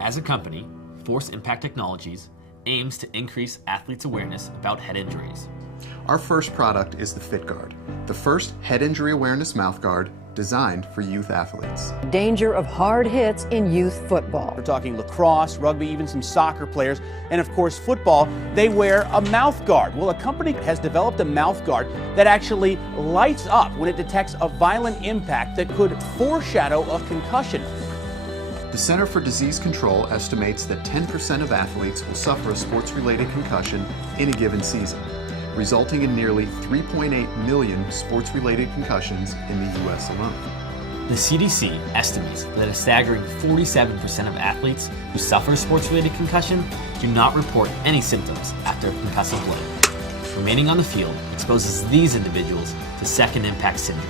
As a company, Force Impact Technologies aims to increase athletes' awareness about head injuries. Our first product is the FITGuard, the first head injury awareness mouthguard designed for youth athletes. Danger of hard hits in youth football. We're talking lacrosse, rugby, even some soccer players, and of course football, they wear a mouth guard. Well, a company has developed a mouth guard that actually lights up when it detects a violent impact that could foreshadow a concussion. The Center for Disease Control estimates that 10% of athletes will suffer a sports-related concussion in a given season, resulting in nearly 3.8 million sports-related concussions in the U.S. alone. The CDC estimates that a staggering 47% of athletes who suffer a sports-related concussion do not report any symptoms after a concussive blow. Remaining on the field exposes these individuals to second impact syndrome,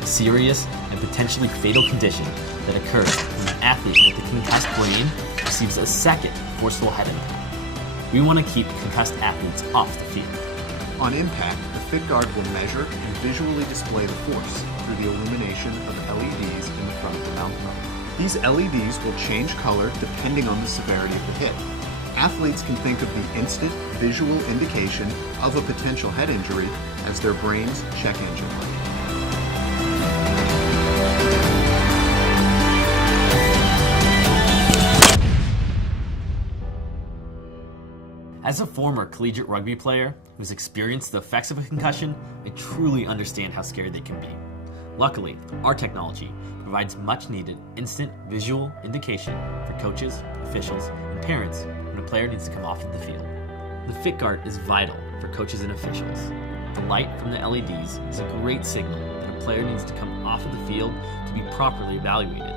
a serious and potentially fatal condition that occurs when an athlete with a concussed brain receives a second forceful head impact. We want to keep concussed athletes off the field. On impact, the FITGuard will measure and visually display the force through the illumination of LEDs in the front of the mouthguard. These LEDs will change color depending on the severity of the hit. Athletes can think of the instant visual indication of a potential head injury as their brain's check engine light. As a former collegiate rugby player who's experienced the effects of a concussion, I truly understand how scary they can be. Luckily, our technology provides much needed instant visual indication for coaches, officials, and parents when a player needs to come off of the field. The FITGuard is vital for coaches and officials. The light from the LEDs is a great signal that a player needs to come off of the field to be properly evaluated.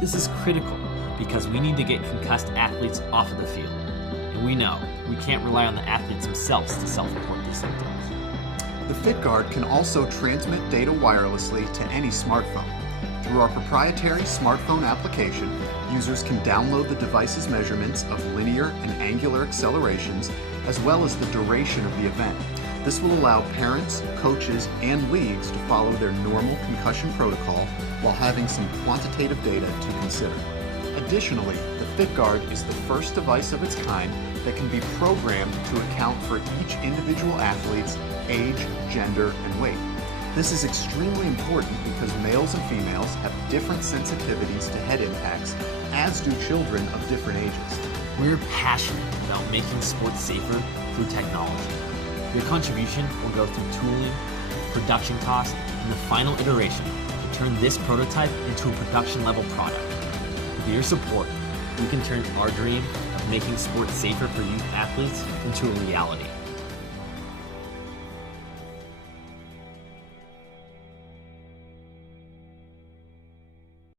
This is critical because we need to get concussed athletes off of the field. And we know we can't rely on the athletes themselves to self-report these symptoms. The FITGuard can also transmit data wirelessly to any smartphone. Through our proprietary smartphone application, users can download the device's measurements of linear and angular accelerations, as well as the duration of the event. This will allow parents, coaches, and leagues to follow their normal concussion protocol while having some quantitative data to consider. Additionally, the FITGuard is the first device of its kind that can be programmed to account for each individual athlete's age, gender, and weight. This is extremely important because males and females have different sensitivities to head impacts, as do children of different ages. We're passionate about making sports safer through technology. Your contribution will go through tooling, production costs, and the final iteration to turn this prototype into a production-level product. With your support, we can turn our dream of making sports safer for youth athletes into a reality.